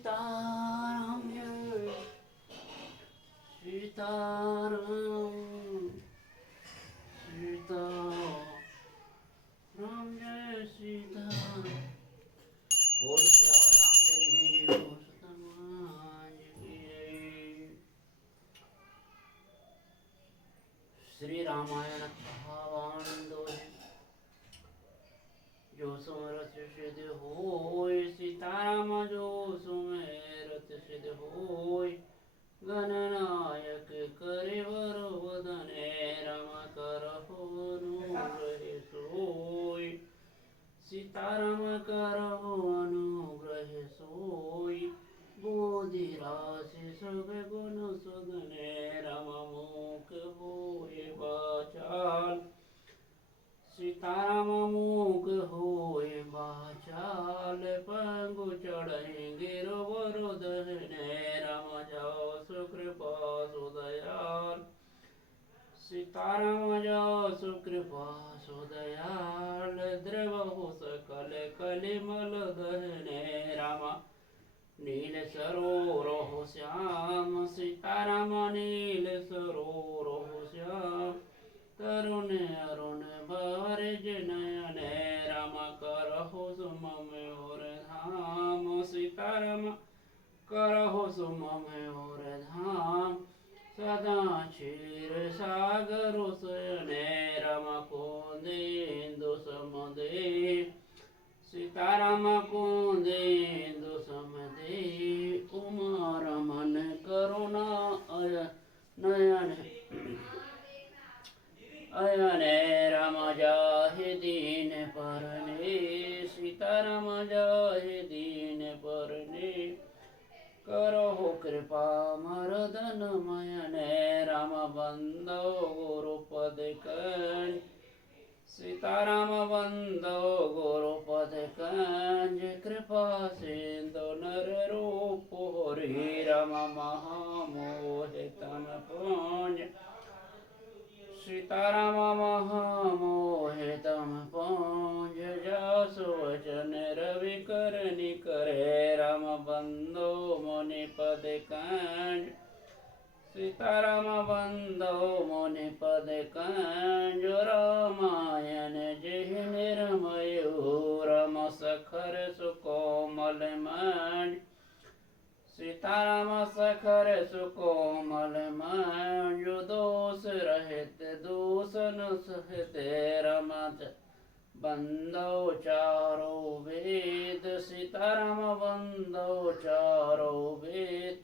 सीताराम जय सीताराम सीताराम जय सीताराम। बोल सिया रामचंद्र की जय, बोल हनुमान जी की जय। श्री रामायण कहावान जो सुमरत सिद्ध होय, सीताराम जो सुमेरत सिद्ध होय। गणनायक करिवर वदने, राम करहु अनुग्रह सोय। सीताराम करहु अनुग्रह सोय। बोधि राशि सब गुण सुगने, राम मुख होय बाचाल। सीताराम मुख होय बाचाल, पंगु चढ़ई गिरवर दहने, राम जासु कृपा सुदयाल। सीताराम जासु कृपा सुदयाल, द्रवहु सकल कलिमल दहने, राम नील सरोरहु श्याम। सीताराम नील सरोरहु श्याम, तरुण अरुण बरज नयने, राम करहु सुमम और धाम। सीताराम करहु सुमम और धाम, सदा क्षीर सागर शयने, राम कुंदेन्दु समदे। सीताराम कुंदेन्दु समदे, उमा रमन करुणा नयन अयने, राम जाहि दीन परने। सीताराम जाहि दीन परने, करहु कृपा मर्दन मयने, राम बंदो गुरुपद कंज। सीताराम बंदो गुरुपद कंज, कृपा सिंधु नर रूप हरि, राम महामोहितम पुंज। सीताराम महामोहितम पुंज, जासु वचन रवि कर निकरे, राम बंदो मुनिपद कंज। सीताराम बंदो मुनिपद कंज, रामायण जिहि निर्मयो, राम सखर सुकोमल मंज। सीताराम सखर सुकोमल मंज, दोष रहित दूषण सहित, राम बंदो चारो वेद। सीताराम बंदो चारो वेद,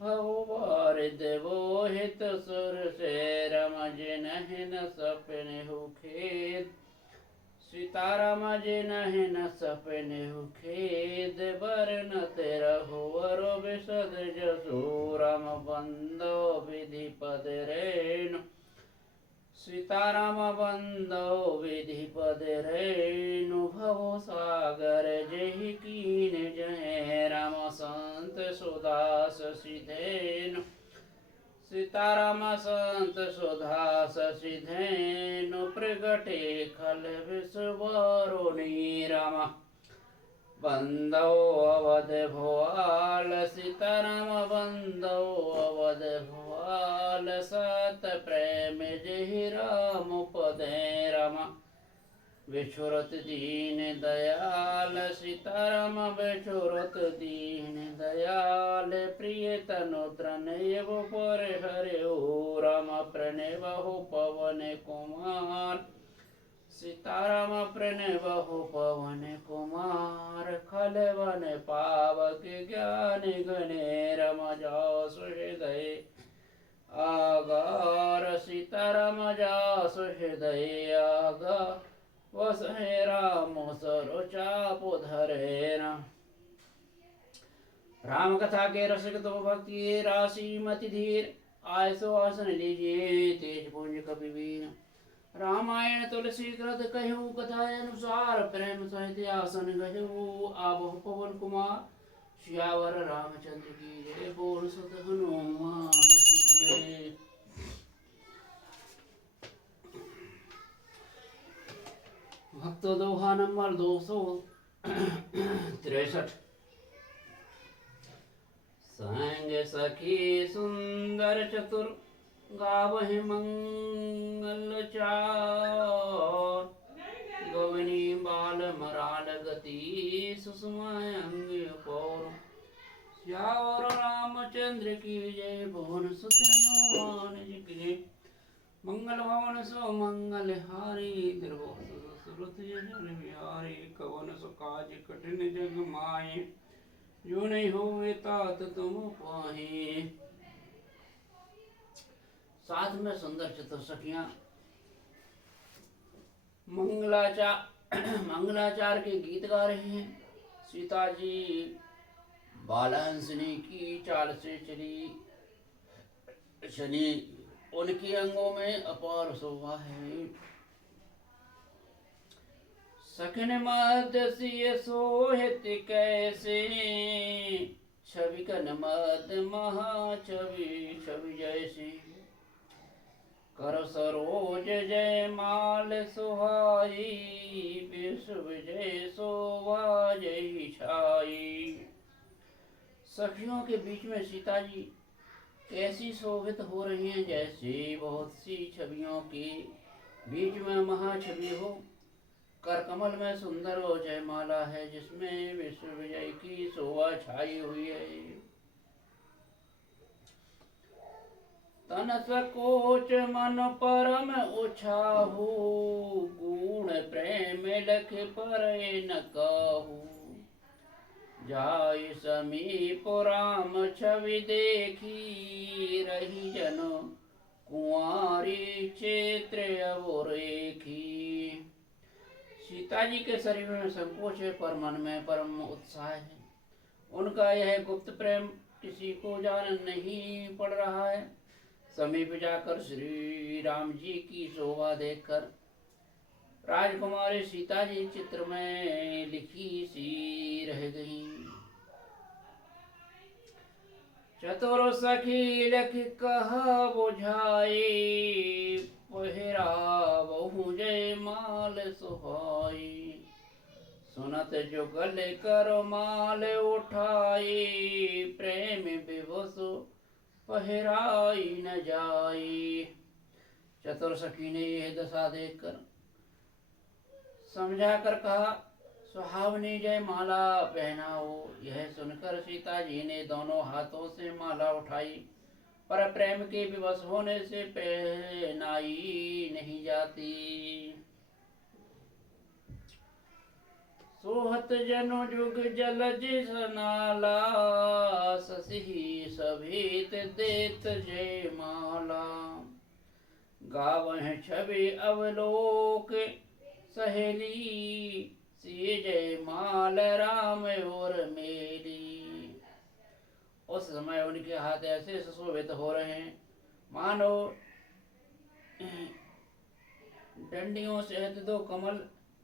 भव वारिद मोहित सुर से, राम जिनहि न सपनेहु खेद। सीताराम जिनहि न सपनेहु खेद, बरनत रघुवर बिशद जसु, राम बंदो विधिपद रेणु। सीताराम बंदो विधिपद रेणु, भव सागर जेहि कीन जहे, राम संत सुधा शशि धेनु। सीताराम संत सुधा शशि धेनु, प्रगटे खल विषवारुणी, राम बंदो अवध भुआल। सीताराम बंदो अवध भुआल, सत प्रेम जेहि राम पदे, राम बिछुरत दीन दयाल। सीताराम बिछुरत दीन दयाल, प्रिय तनु तनयव पर हरियो, राम प्रणवहु पवन कुमार। सीताराम प्रणवहु पवन कुमार, खलवन पावक ज्ञान गणे, राम जासु हृदय आगार। सीताराम जासु हृदय आगार, वसहे राम सरो चाप धरे। राम कथा के रसिक तो भक्ति राशि मति धीर, आयसो आसन लीजिए तेज पुंज कपिवीर। रामायण तुलसी कृत कहूँ, कथा अनुसार प्रेम सहित आसन गहूँ। आबो पवन कुमार सियावर रामचंद्र की जय, बोल सत हनुमान की जय। भक्तों दोहा नंबर 263। संग सखी सुंदर चतुर गावहि मंगल चार। गवनी बाल मराल गति सुषमा अंग पौर। श्यावर रामचंद्र की जय भुवन सुत हनुमान जी की जय। मंगल भवन सो मंगल हारी सुरत जन बिहारी। कवन सो काज कठिन जग माए जो नहीं होवे तात तुम पाहे। साथ में सुंदर चतुर सखियां मंगलाचार के गीत गा रही हैं। सीता जी बालहंसनी की चाल से चली उनके अंगों में अपार शोभा है। सखन मध्य सिय सोहित कैसे छवि कन मध्य महा छवि छवि जैसे। कर सरोज जय माल सुहाई विश्व जय शोभा जय छाई। सखियों के बीच में सीता जी कैसी शोभित हो रही हैं, जैसे बहुत सी छवियों के बीच में महाछवि हो। कर कमल में सुंदर हो जयमाला है जिसमें विश्व विजय की शोभा छाई हुई है। तन सकोच मन परम उछाहू गुण प्रेम लख पर न काहू। जाय समीप राम छवि देखी रही जन कुंवारी क्षेत्र अवरेखी। सीता जी के शरीर में संकोच है पर मन में परम उत्साह है। उनका यह गुप्त प्रेम किसी को जान नहीं पड़ रहा है। समीप जाकर श्री राम जी की शोभा देखकर राजकुमारी सीता जी चित्र में लिखी सी रह गई। चतुर सखी लख कह बुझाए पहिरा बहु जय माल सुहाई। सुनत जुगल कर माल उठाई प्रेम विवश पहिराई न जाई। चतुर सखी ने यह दशा देखकर समझा कर कहा सुहावनी जय माला पहनाओ। यह सुनकर सीता जी ने दोनों हाथों से माला उठाई पर प्रेम के विवश होने से पहनाई नहीं जाती। सोहत जनु जुग जलज सनाला ससी सभीत देत जय माला। गावह छवि अवलोक सहेली सी जय माल राम और मेरी। उस समय उनके हाथ ऐसे सुशोभित हो रहे हैं मानो डंडियों सहित दो कमल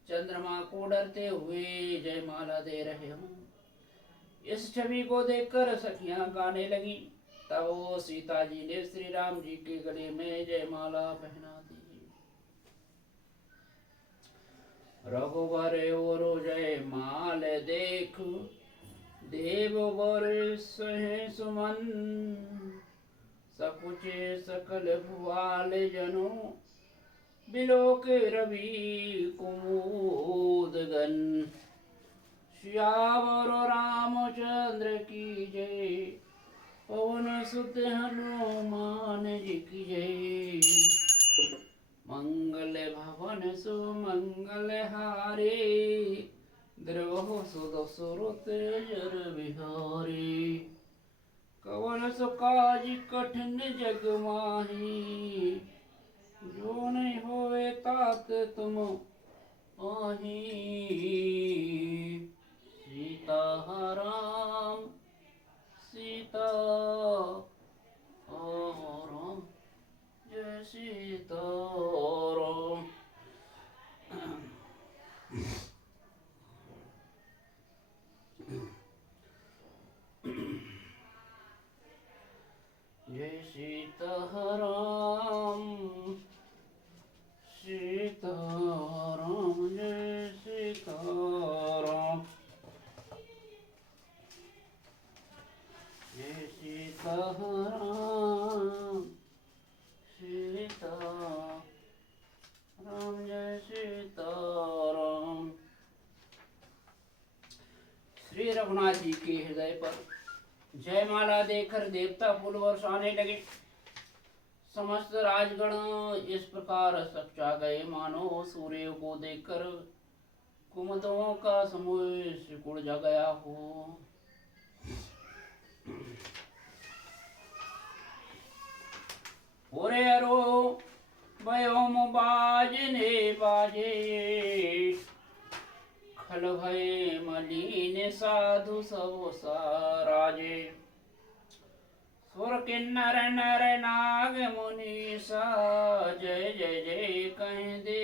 चंद्रमा को डरते हुए जयमाला दे रहे हों। इस छवि को देखकर सखियां गाने लगी। तब वो सीता जी ने श्री राम जी के गले में जयमाला पहना दी। रघुवर और जय माल देख देव वर सहे सुमन। सकुचे सकल भुआल जनो बिलोक रवि कुमुद गन। श्यावर रामचंद्र की जय पवन सुत हनुमान जी की जय। मंगल भवन सुमंगल हारे द्रवहु सुरत जर बिहारी। कवन सो काज कठिन जग माही जो नहीं होवे तात तुम पाही। सीता राम सीता राम जय सीता राम। जय सीता राम सीता राम जय सीता राम जय कह राम सीता राम जय सीताराम। श्री रघुनाथ जी के हृदय पर जयमाला देकर देवता फूल बरसाने लगे। समस्त राजगण इस प्रकार सपचा गए मानो सूर्य को देखकर कुमुदों का समूह सिकुड़ जा गया हो। ओरे अरो व्योम बाजने बाजे खल भय मलिन साधु सब साराजे। सुर किन्नर नर नाग मुनीसा जय जय जय कह दे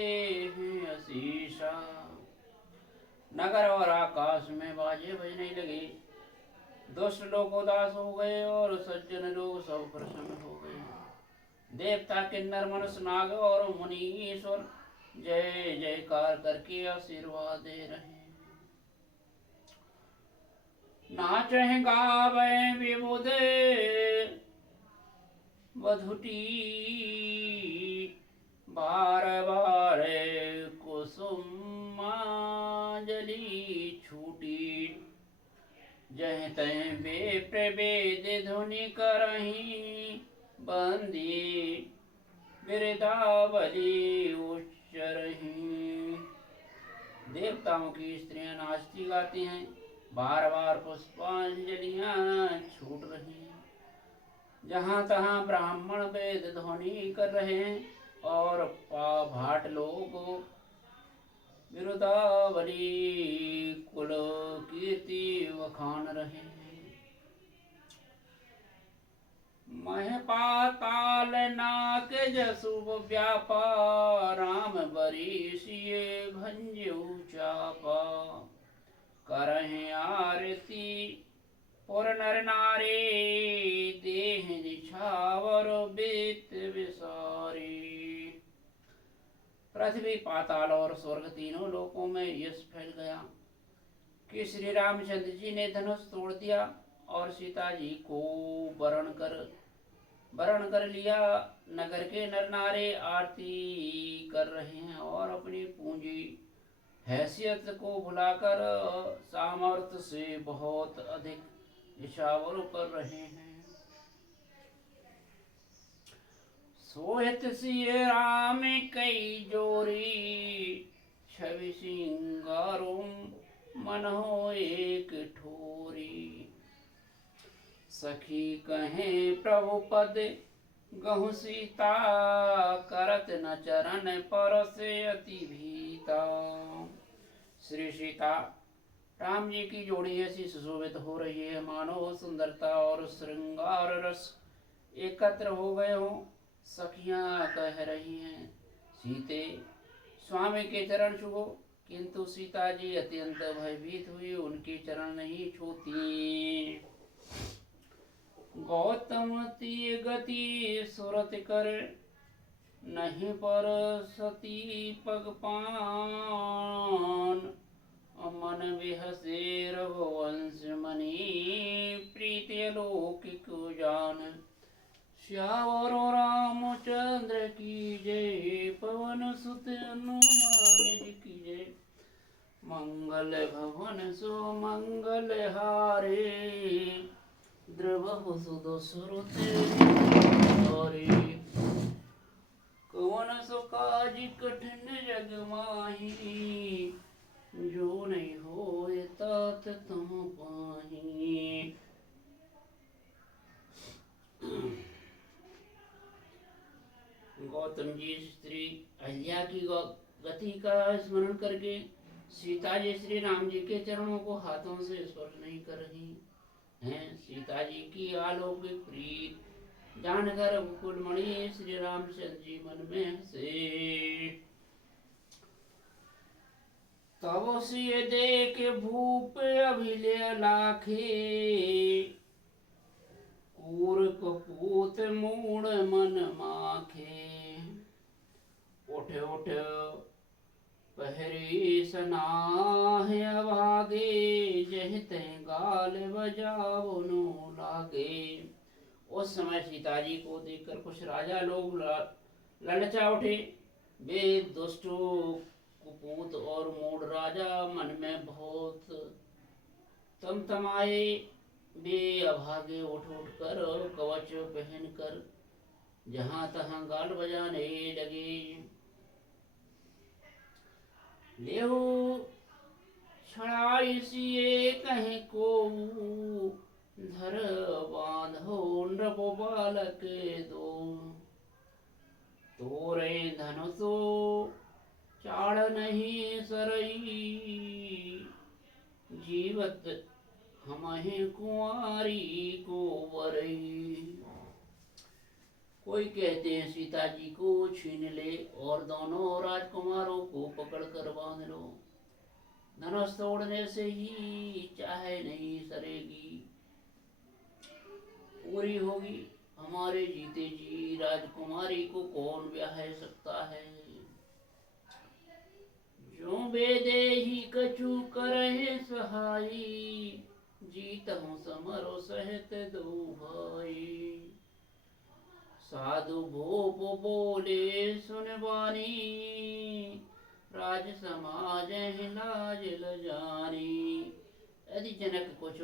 असीसा। नगर और आकाश में बाजे बजने लगे। दुष्ट लोग उदास हो गए और सज्जन लोग सब प्रसन्न हो गए। देवता किन्नर मनुष्य नाग और मुनीश्वर जय जयकार करके आशीर्वाद दे रहे हैं। नाचें गावें विबुध वधुटी बार बार कुसुमांजलि छूटी। जह तह वे प्रवेद ध्वनि करहीं बंदी बिरदावली उच्चरहीं। देवताओं की स्त्रियां नाचती गाती हैं, बार बार पुष्पांजलियां छूट रही हैं। जहाँ तहाँ ब्राह्मण वेद ध्वनि कर रहे हैं और भाट लोग बिरुदावली कुल कीर्ति वखान रहे हैं। मह पाताल नाक जसुब व्यापा राम बरीसिए भंजू चापा। करहि आरती पुर नर नारी देह निछावर बेत विसारी। पृथ्वी पाताल और स्वर्ग तीनों लोकों में यश फैल गया कि श्री रामचंद्र जी ने धनुष तोड़ दिया और सीता जी को वरण कर लिया। नगर के नर नारे आरती कर रहे हैं और अपनी पूंजी हैसियत को भुलाकर सामर्थ्य से बहुत अधिक निछावर कर रहे हैं। सोहित सिय राम कई जोरी छवि सिंगारुम मन हो एक ठोरी। सखी कहे प्रभु पद गहु सीता करत न चरण पर से अति भीता। श्री सीता राम जी की जोड़ी ऐसी सुशोभित हो रही है मानो सुंदरता और श्रृंगार रस एकत्र हो गए हो। सखियां कह रही हैं सीते स्वामी के चरण छुओ, किंतु सीता जी अत्यंत भयभीत हुई उनके चरण नहीं छूती। गौतम ती गति सुरत कर नहीं पर सती पग पान। मन विहसे रघुवंश मणि प्रीति लौकिक जान। श्यावर रामचंद्र की जय पवन सुत हनुमान जी की जय। मंगल भवन सो मंगल हारे द्रवहु सुदसुरते कवन सो काज कठिन जग माही। जो नहीं होए तात तुम पाही। गौतम जी स्त्री अहिल्या की गति का स्मरण करके सीता जी श्री राम जी के चरणों को हाथों से स्पर्श नहीं कर रही हैं। सीता जी की अलौकिक प्रीत जानकर मुकुलमणि श्री रामचंद्र जी मन में हंसे। तब सिय देख भूप अभिलय लाखे कूर कपूत मूड मन माखे। उठ उठ पहरी सनाह अभागे जह तह गाल बजावनो लागे। उस समय सीता जी को देखकर कुछ राजा लोग ललचा उठे। वे दुष्ट कुपूत और मूढ़ राजा मन में बहुत तमतमाए। वे अभागे उठ उठ कर कवच पहनकर जहाँ तहाँ गाल बजाने लगे। लेहु छड़ाई सिए कहीं को धर बांधो नृप बालक दो। तोरे धनुषो चाड़ नहीं सरई जीवत हमहि कुंवारी को वरई। कोई कहते हैं सीता जी को छीन ले और दोनों राजकुमारों को पकड़ कर बांध लो। धनुष तोड़ने से ही चाहे नहीं सरेगी पूरी होगी। हमारे जीते जी राजकुमारी को कौन ब्याह सकता है। जो बेदे ही कछु करे सहाई जीत हूँ समरो सहित दो भाई। साधु भूप बोले सुनवानी राज समाज लाज लजानी। यदि जनक कुछ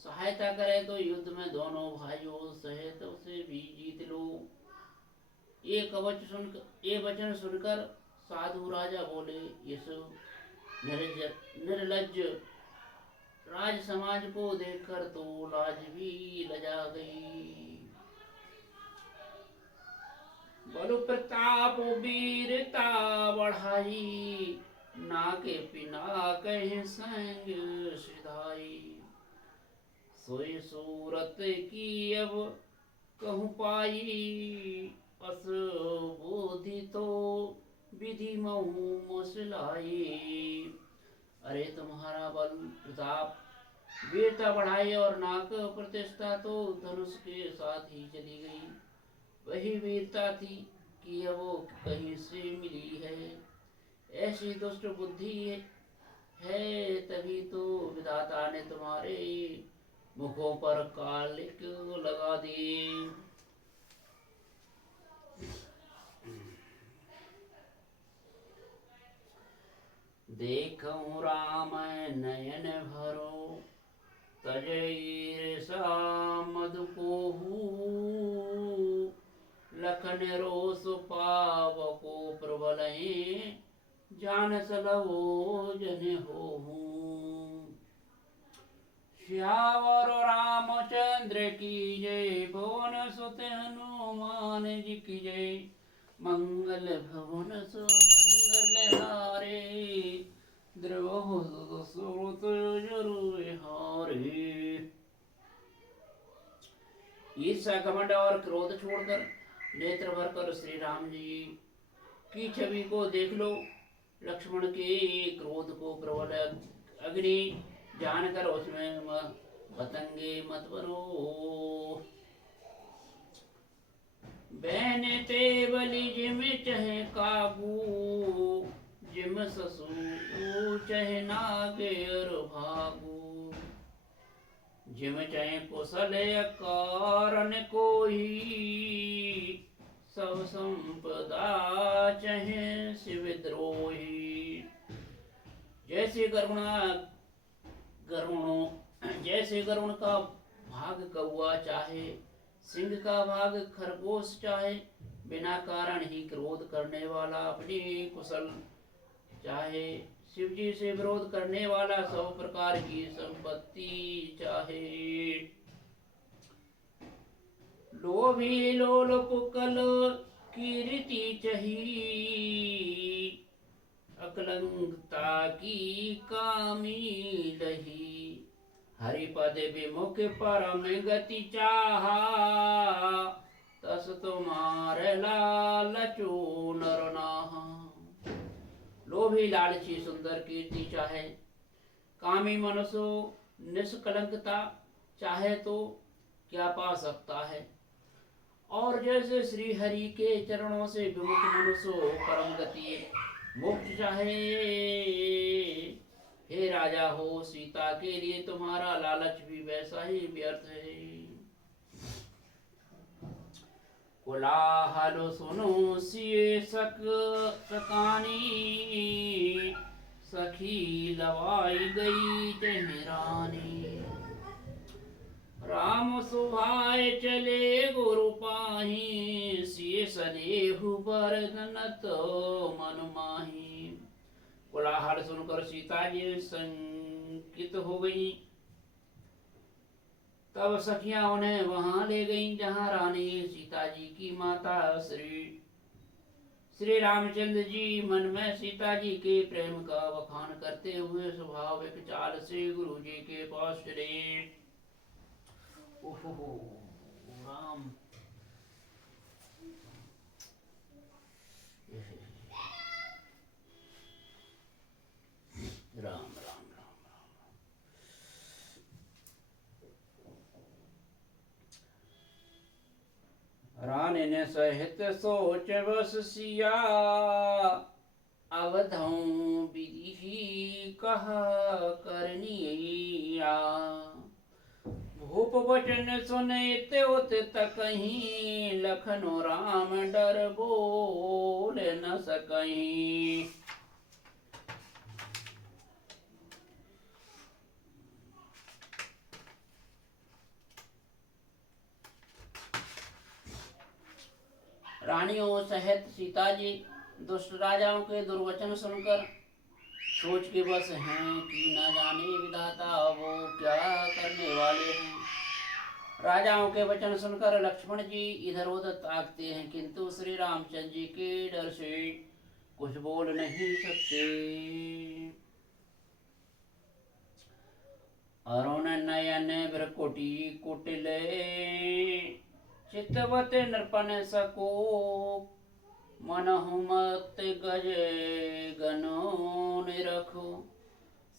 सहायता करे तो युद्ध में दोनों भाइयों सहित उसे भी जीत लो। ये वचन सुनकर साधु राजा बोले, इस निर्लज्ज राज समाज को देखकर तो लाज भी लजा गई। बल प्रताप वीरता बढ़ाई ना के पिना कहीं संग सिधाई। सोई सूरत की अब कहूँ पाई अस बोधि तो विधि महू मुसलाई। अरे तुम्हारा बल प्रताप वीरता बढ़ाई और नाक प्रतिष्ठा तो धनुष के साथ ही चली गई। वही वीरता थी कि वो कहीं से मिली है। ऐसी दुष्ट बुद्धि है तभी तो विधाता ने तुम्हारे मुखों पर कालिक लगा दिए। देखूं राम नयन भरो तजईर मधु कोहू। लखन रोष पावको प्रबल जान सलवो जन होहू। श्यावर रामचंद्र की जय भुवन सुत हनुमान जी की जय। मंगल भवन सुमंगल हारे द्रवहु सुत जरुर हारे। ईर्ष्या घमंड और क्रोध छोड़कर नेत्र भरकर श्री राम जी की छवि को देख लो। लक्ष्मण के क्रोध को प्रबल अग्नि जानकर उसमें पतंगे मत बनो। बहने ते बलि जिम चहे काबू जिम ससु चहे नागे और भागू। जिम चहे कुशल कारण कोई सब संपदा चहे शिवद्रोही। जैसे गरुण का भाग कौआ चाहे सिंह का भाग खरगोश चाहे बिना कारण ही क्रोध करने वाला अपनी कुशल चाहे शिव जी से विरोध करने वाला सब प्रकार की संपत्ति चाहे। लोभी लोलुप कल कीर्ति चही अकलंकता की कामी लही। हरिपद विमुख परम गति चाहा तस तुम्हार लालचो नर नाहा। लोभी लालची सुंदर कीर्ति चाहे कामी मनुष्य निष्कलंकता चाहे तो क्या पा सकता है। और जैसे श्री हरि के चरणों से विमुख मनुष्य परम गति मोक्ष चाहे। हे राजा हो सीता के लिए तुम्हारा लालच भी वैसा ही व्यर्थ है। कोलाहल सुनो सिए सकानी, सखी लवाई गई चेहरानी। राम सुभाए चले गुरु पाही, सिए सनेहु बरदनत मन माही। कोलाहल सुनकर सीता जी संकित हो गई। तब सखियां उन्हें वहां ले गईं जहां रानी सीता जी की माता श्री रामचंद्र जी मन में सीता जी के प्रेम का बखान करते हुए स्वाभाविक चाल से गुरु जी के पास चले। ओहो राम, राम राम राम राम। रानी ने सहित सोच बस सिया, अवधौं विधि कहा करनिया। भूप वचन सुने उत तकहीं, लखनो राम डर बोल न सकहीं। रानियों सहित सीता जी दुष्ट राजाओं के दुर्वचन सुनकर सोच के बस हैं कि न जाने विधाता वो क्या करने वाले हैं। राजाओं के वचन सुनकर लक्ष्मण जी इधर उधर ताकते हैं, किंतु श्री रामचंद्र जी के डर से कुछ बोल नहीं सकते। अरुण नयन भ्रकुटी कुटिले, चितवत नृपन सको। मनहु मत गज गनो निरखो,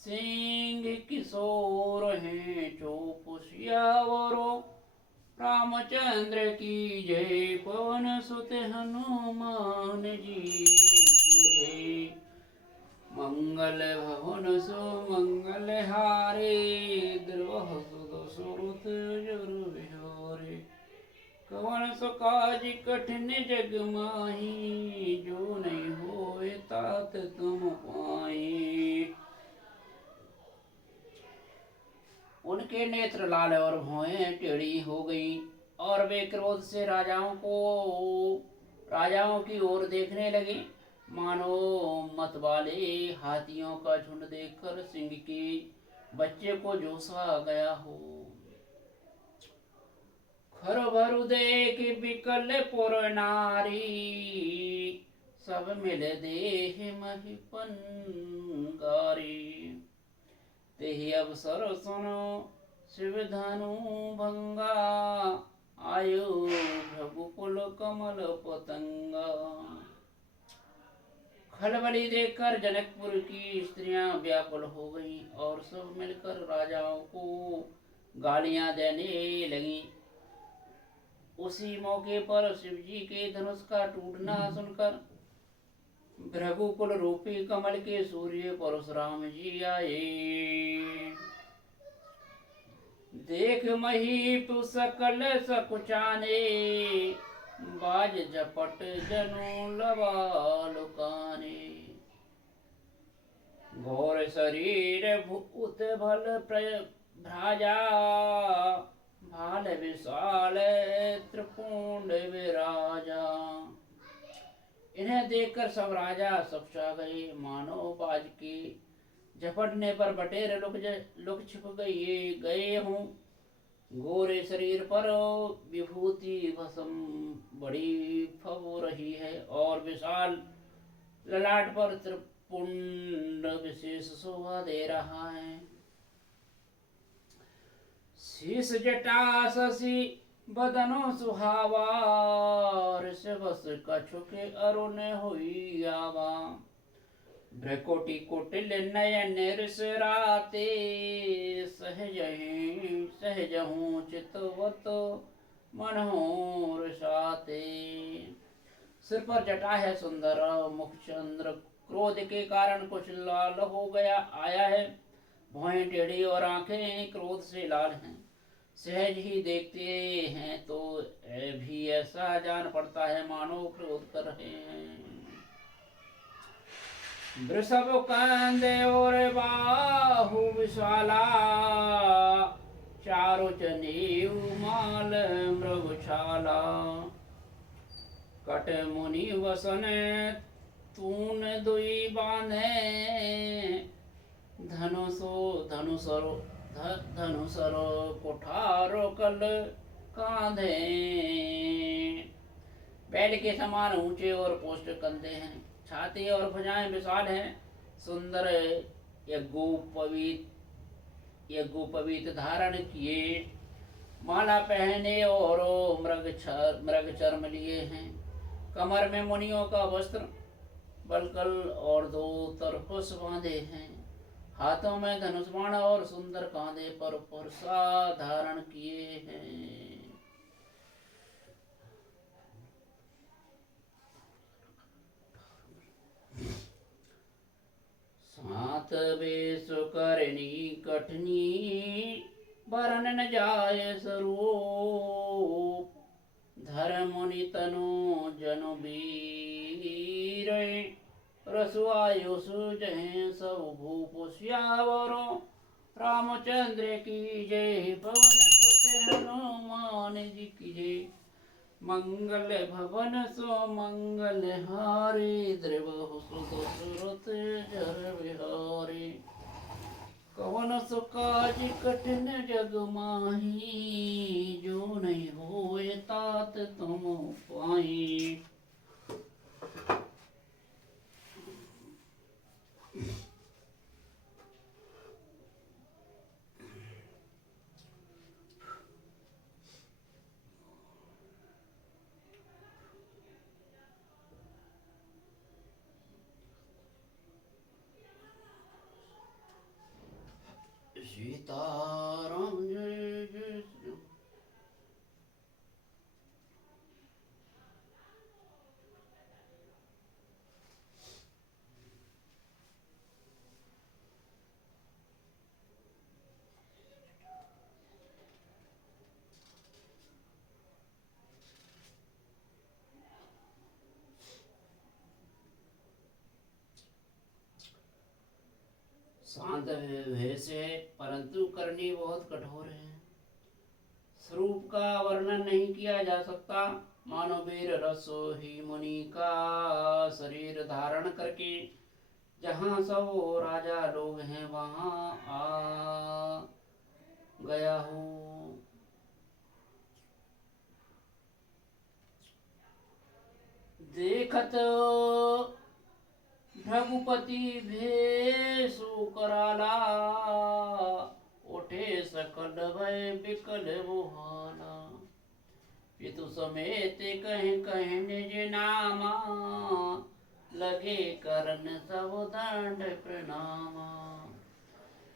सिंह किशोर हैं चोप सियावरो। रामचंद्र की जय, पवन सुत हनुमान जी की जय। मंगल भवन सुमंगल हारे, द्रोह सुत सुरत जुर विहारे। कवन सो काज कठिन जग माही, जो नहीं होए तात तुम पाई। उनके नेत्र लाल और भौहें टेढ़ी हो गई और वे क्रोध से राजाओं की ओर देखने लगे, मानो मतवाले हाथियों का झुंड देखकर सिंह के बच्चे को जोशा गया हो। खर भरु देख बिकल पुर नारी, सब मिल देह महि पंगारी। तेहि अवसर सुनो शिव धनु भंगा, आयु भृगुकुल कमल पतंगा। खलबली देखकर जनकपुर की स्त्रियां व्याकुल हो गईं और सब मिलकर राजाओं को गालियां देने लगी। उसी मौके पर शिवजी के धनुष का टूटना सुनकर भृगुकुल रूपी कमल के सूर्य परशुराम जी आए। देख महीप सकल सकुचाने, बाज झपट जनु लवा लुकाने। घोर शरीर भूत भल भ्राजा, भाल विशाल त्रिपुंड विराजा। इन्हें देखकर सब राजा सबसा गए, मानो बाज के झपटने पर बटेर लुक छिप गए हों। गोरे शरीर पर विभूति भस्म बड़ी फब रही है और विशाल ललाट पर त्रिपुंड विशेष शोभा दे रहा है। शीश जटा शशि बदनो सुहावा, ऋषभस कछुके अरुण हुई आवा। भ्रकुटी कुटिल नयन ऋषराते, सहजहूँ चितवत मनहु ऋषाते। सिर पर जटा है सुंदर, मुख चंद्र क्रोध के कारण कुछ लाल हो गया आया है। भौहें टेढ़ी और आंखें क्रोध से लाल हैं। सहज ही देखते हैं तो भी ऐसा जान पड़ता है मानो क्रोध कर रहे हैं। वृषभ कंधे और बाहु विशाला, चारु जनेऊ माल मृगशाला। कट मुनि वसन तून दुई बांधे, धनुसरो कुठारो कल कांधे। बैल के समान ऊंचे और पुष्ट कंधे हैं, छाती और भुजाएं विशाल हैं। सुंदर यज्ञोपवीत धारण किए, माला पहने और मृग चर्म लिए हैं। कमर में मुनियों का वस्त्र बलकल और दो तरफस बांधे हैं। हाथों में धनुष बाण और सुंदर कांधे पर परसा धारण किए हैं। सात वेश करनी कठनी, वरन न जाय स्वरूप। धर्मुनि तनु जनु वीर, रसुआयुष जय सब भूप सियावरो। रामचंद्र की जय, पवन सुत हनुमान जी की जय। मंगल भवन सो मंगल हारे, द्रवहु सुत सुरत जर विहारे। कवन सो काज कठिन जग माही, जो नहीं होए तात तुम पाई। सीताराम जय जय श्री राम। शांत वेश है, परंतु करनी बहुत कठोर है। स्वरूप का वर्णन नहीं किया जा सकता। मानो वीर रसो ही मुनि का शरीर धारण करके, जहाँ सब राजा लोग हैं वहाँ आ गया हूँ। देखत रघुपति भेषु कराला, उठे सकल भय बिकल मुहाला। पितु समेत कहीं कहीं निज नामा, लगे करन सब दंड प्रणामा।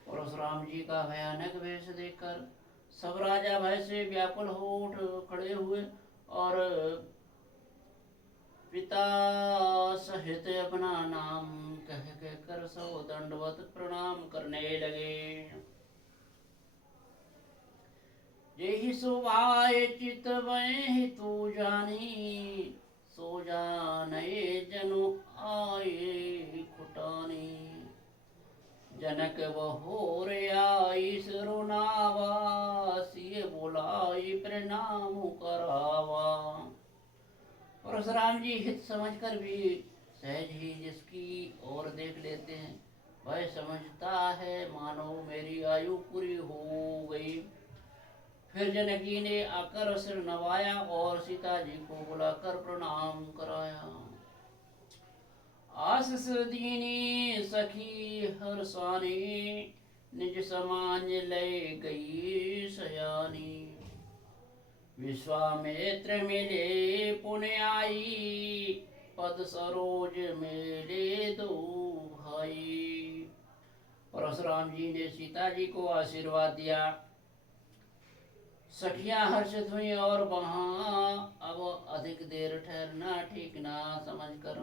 परशुराम जी का भयानक वेश देखकर सब राजा भय से व्याकुल हो उठ खड़े हुए और पिता सहित अपना नाम कह कर सब दंडवत प्रणाम करने लगे। यही सुभाए चित वही तू जानी, सो जाने जनु आए खुटानी। जनक बहोर आई सिरुनावा, सिय बुलाई प्रणाम करावा। परशुराम जी हित समझकर भी सहज ही जिसकी ओर देख लेते हैं, वह समझता है मानो मेरी आयु पूरी हो गई। फिर जनकी ने आकर सिर नवाया और सीता जी को बुलाकर प्रणाम कराया। आशीष दीनी सखी हर्षानी, निज समान ले गई सयानी। विश्वामित्र मिले पुण्य आई, पद सरोज मेले दो भाई। परशुराम जी ने सीता जी को आशीर्वाद दिया। सखियां हर्षित हुई और वहां अब अधिक देर ठहरना ठीक ना समझकर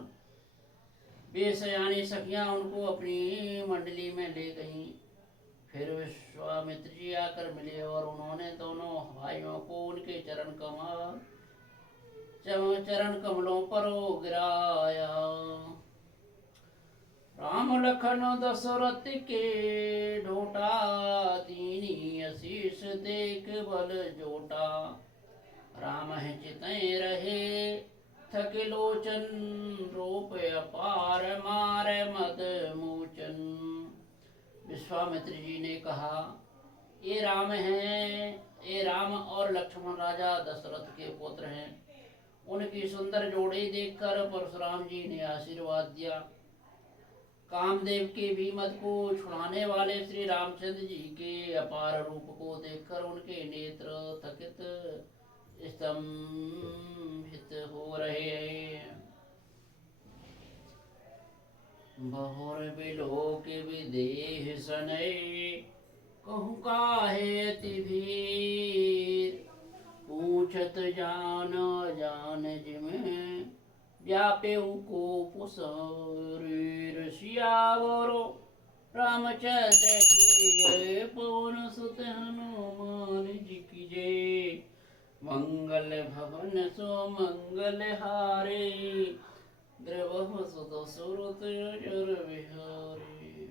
बेसयानी सखियां उनको अपनी मंडली में ले गईं। फिर विश्वामित्र विश्वामित्र जी आकर मिले और उन्होंने दोनों भाइयों को उनके चरण कमलों पर गिराया। राम लखन दशरथ के ढोटा, दीनी आशीष देख बल जोटा। राम है चितय रहे थके लोचन, रूप अपार मारे मद मोचन। विश्वामित्र जी ने कहा, ये राम हैं, ये राम और लक्ष्मण राजा दशरथ के पुत्र हैं। उनकी सुंदर जोड़ी देखकर परशुराम जी ने आशीर्वाद दिया। कामदेव के भी मत को छुड़ाने वाले श्री रामचंद्र जी के अपार रूप को देखकर उनके नेत्र थकित स्तंभित हो रहे हैं। बहुर बिलोक विदेह सनय, कहूँ काहे अति भीर। पूछत जान जान जिमें, व्यापेऊ को पुसरीर। सियावरो रामचंद्र की जय, पवन सुत हनुमान जी की जय। मंगल भवन सो मंगल हारे, द्रवहु सुत सुरत जर विहारे।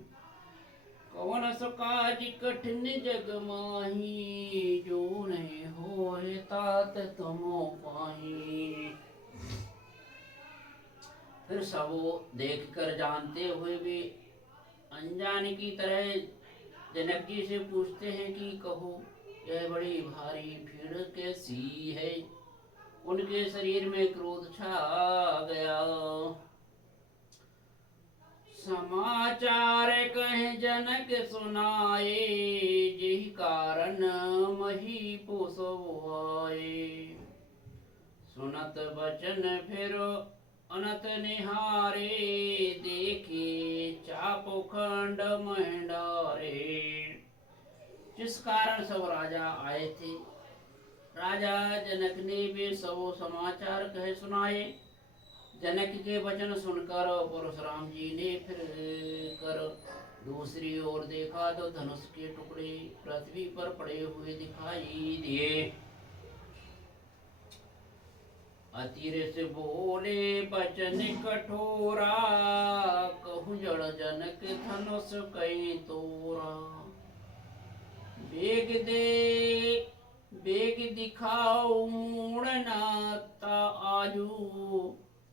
कवन सो काज कठिन जग माही, जो नहीं होए तात तुम पाही। फिर सब देख कर जानते हुए भी अनजाने की तरह जनक जी से पूछते हैं कि कहो, यह बड़ी भारी भीड़ कैसी है। उनके शरीर में क्रोध छा गया। समाचार कहे जनक सुनाए, यही कारण महीपो सब आए। सुनत बचन फिर अनत निहारे, देखे चापोखंड मंडारे। जिस कारण सब राजा आए थे, राजा जनक ने भी सब समाचार कहे सुनाए। जनक के वचन सुनकर परशुराम जी ने फिर कर दूसरी ओर देखा तो धनुष के टुकड़े पृथ्वी पर पड़े हुए दिखाई दिए। अतिरस बोले बचन कठोरा, कहूँ जड़ जनक धनुष कई तोरा। बेग दिखाओ मूढ़ना आजू,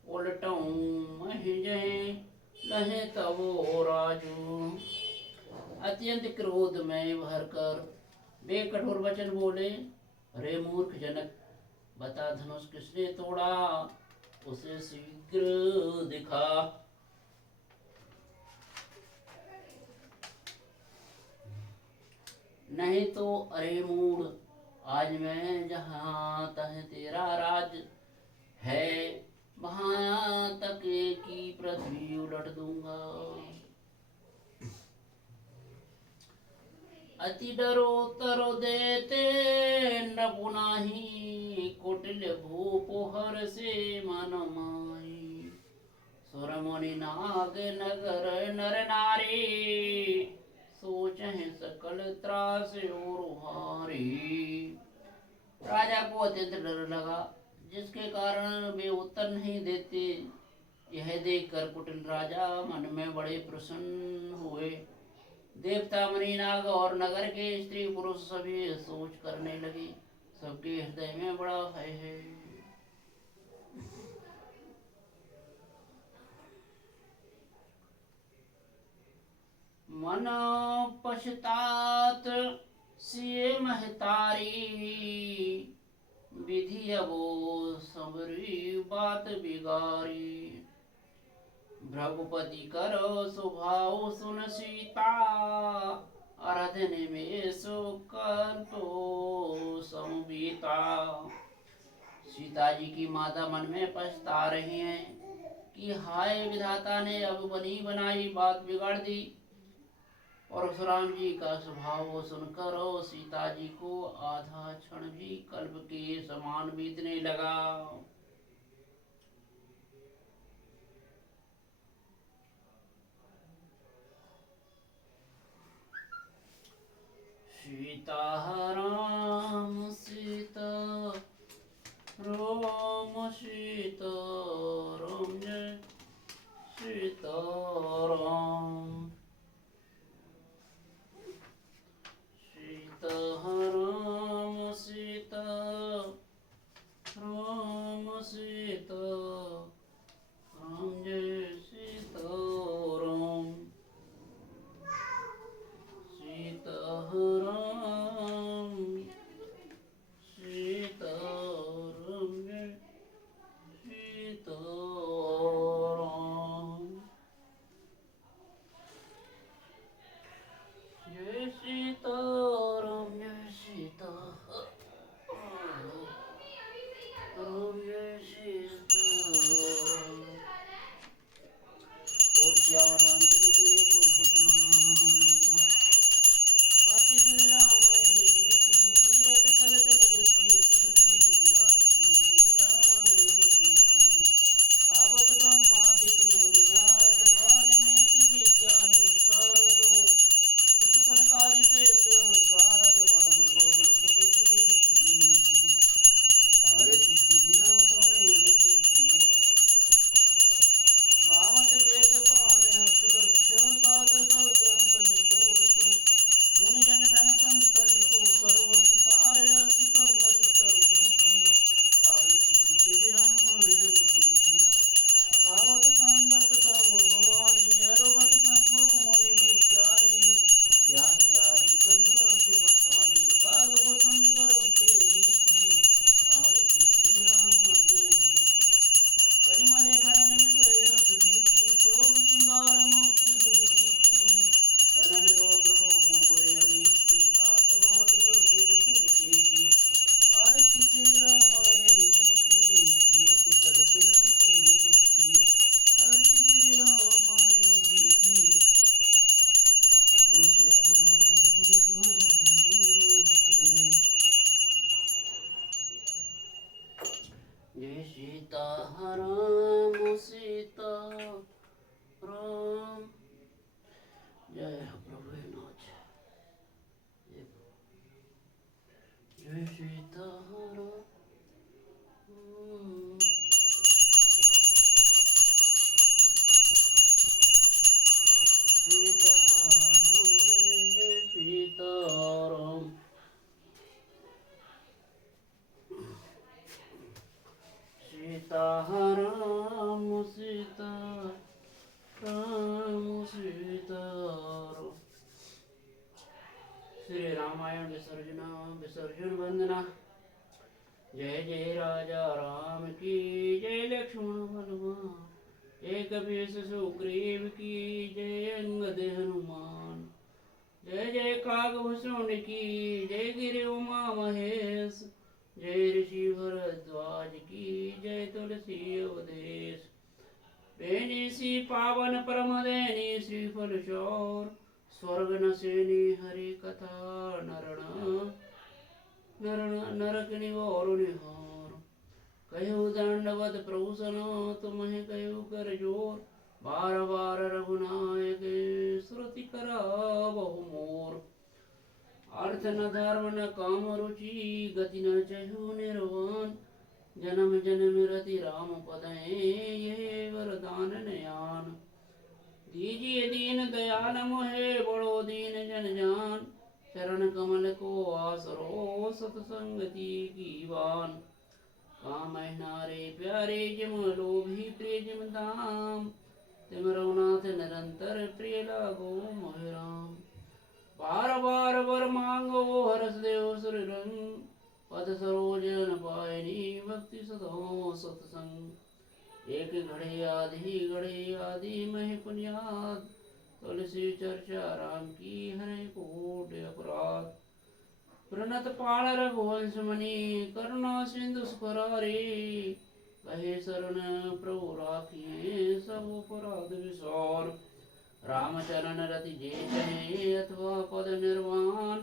उलटऊँ महिजय लहे तवो राजू। अत्यंत क्रोध में भरकर वे कठोर वचन बोले, अरे मूर्ख जनक, बता धनुष किसने तोड़ा, उसे शीघ्र दिखा। नहीं तो अरे मूढ़, आज मैं जहाँ तह तेरा राज है, वहाँ तक की पृथ्वी उलट दूंगा। अति डरो तरो देते न पुनाही, कुटिल भूप हर से मन माही। सुर मुनि नाग नगर नर नारी, सोचहि सकल त्रास और हारी। राजा को अत्यंत डर लगा, जिसके कारण वे उत्तर नहीं देते। यह देखकर कुटिल राजा मन में बड़े प्रसन्न हुए। देवता मुनि नाग और नगर के स्त्री पुरुष सभी सोच करने लगे, सबके हृदय में बड़ा भय है। मन पश्चात सिए महतारी, विधि अबो सबरी बात बिगारी। भ्रघुपति करो स्वभाव सुन सीता, आराधन में सुकर तो समबीता। सीता जी की माता मन में पछता रही हैं कि हाय विधाता ने अब बनी बनाई बात बिगाड़ दी। परशुराम जी का स्वभाव सुनकर सीता जी को आधा क्षण भी कल्प के समान बीतने लगा। सीता राम सीता राम सीता राम जय सीता राम सीता राम सीता राम सीता राम जय सीता राम सीता राम सीता राम जय सीता राम जय सीता राम जय सीता राम जय सीता राम और श्याम रामचंद्र जी बोल आरती श्री रामायण जी की तीरथ कल चल की आरती श्री रामायण जी की पावत ब्रह्मादिक मुनिनाथ वाल्मीकि विज्ञान शारदो सुख सनकादि शेषो शारद वरण गौण सुत कीर्ति आरती श्री रामायण जी की गावत वेद पुराण हस्त शिव सात सब ग्रंथ निकोर सु मुनि जन धन संत निको सर्व सुसार सुसम्मत सब जीती आरती श्री रामायण जी की गावत संदत तम भवानी अरुगट संभव मुनि विज्ञानी व्यास आदि कवि शिव खानी काग भूषण करोते की आरती श्री रामायण जी की परिमल हरण विषय रस दीकी शोभ श्रृंगार मुक्ति जुगती की गगन रोग हो मोरे अमेठी तात मात सब विधि तुलसी की आरती श्री रामायण जी की तीरथ कल तिलक कीर्ति की आरती श्री रामायण जी की बोल सियावर रामचंद्र की जय जय सीता राम सीता राम जय हो प्रभु हे नाथ जय सीता राम सीता राम जय सीता राम सीता राम सीता राम सीता राम श्री रामायण विसर्जन वंदना जय जय राजा राम की जय लक्ष्मण हनुमान जय कपीस सुग्रीव की जय अंगद हनुमान जय जय कागभूषण की जय गिरि उमा महेश जय ऋषि भरद्वाज की जय तुलसी उपदेश बेनी सी पावन परम दैनी श्रीफल शौर स्वर्ग नसेनी हरि कथा नरक निवार निहार कहु दंडवत प्रभु सनो तुम्हें कहु कर जोर बार बार रघुनायक श्रुति करा बहु मोर अर्थ न धर्म न काम रुचि गति न चहु निर्वाण जन्म जन्म रति राम पद ये वरदान नयान दीजिए दीन दयाल मोहे बड़ो दीन जन जान चरण कमल को आसरो सतसंगति की बान काम नारे प्यारे जिम लोभी प्रिय जिम दाम तिम रघुनाथ निरंतर प्रिय लागो मोहि राम बार बार वर मांगो हरस देव सुर रंग पद सरोजन पायनी भक्ति सदा सत्संग एक घड़े आदि मह पुण्याद तुलसी चर्चा राम की हरे कोट अपराध प्रणत पाल रघुवंश मणि करुणा सिंधु स्फरारे कहे शरण प्रभु राखिए सब अपराध विसार रामचरण रति जे कहे अथवा पद निर्वाण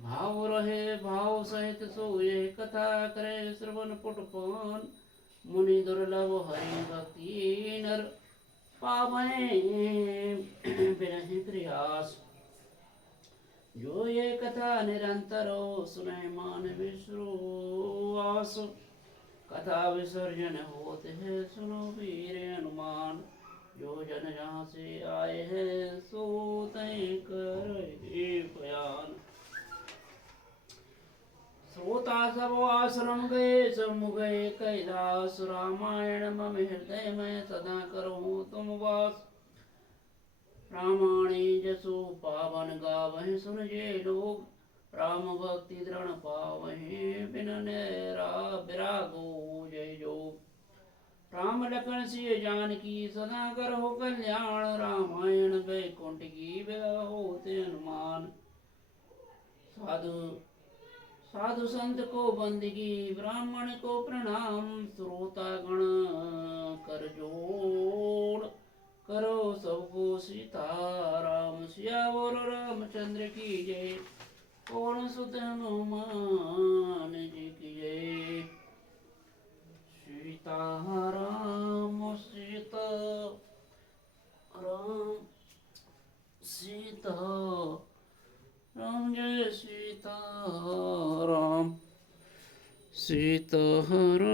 भाव रहे भाव सहित सोए कथा करे श्रवण पुटपान मुनि दुर्लभ हरि भक्ति नर पावै बिरहि प्रयास जो ये कथा निरंतरो सुने मान विश्वास। कथा विसर्जन होते हैं सुनो वीर हनुमान। जो जन जहाँ से आए हैं सो तय करे बयान। श्रोता सब आश्रम गए सब गए कैलाश। रामायण मम हृदय में सदा करो तुम वास। रामायणे जसु पावन गावहि सुन जे लोग। राम भक्ति दृढ़ पावहि बिन नेरा विरागो जय जोग। राम लखन सिय जानकी सदा करहो कल्याण। रामायण वैकुंठ की होते हनुमान। साधु साधु संत को बंदगी ब्राह्मण को प्रणाम। श्रोता गण कर जोड़ करो सबको सीताराम। सियावर रामचंद्र की जय। पवन सुत हनुमान जी की जय। सीताराम सीता राम सीता राम जय सीता राम सीता राम।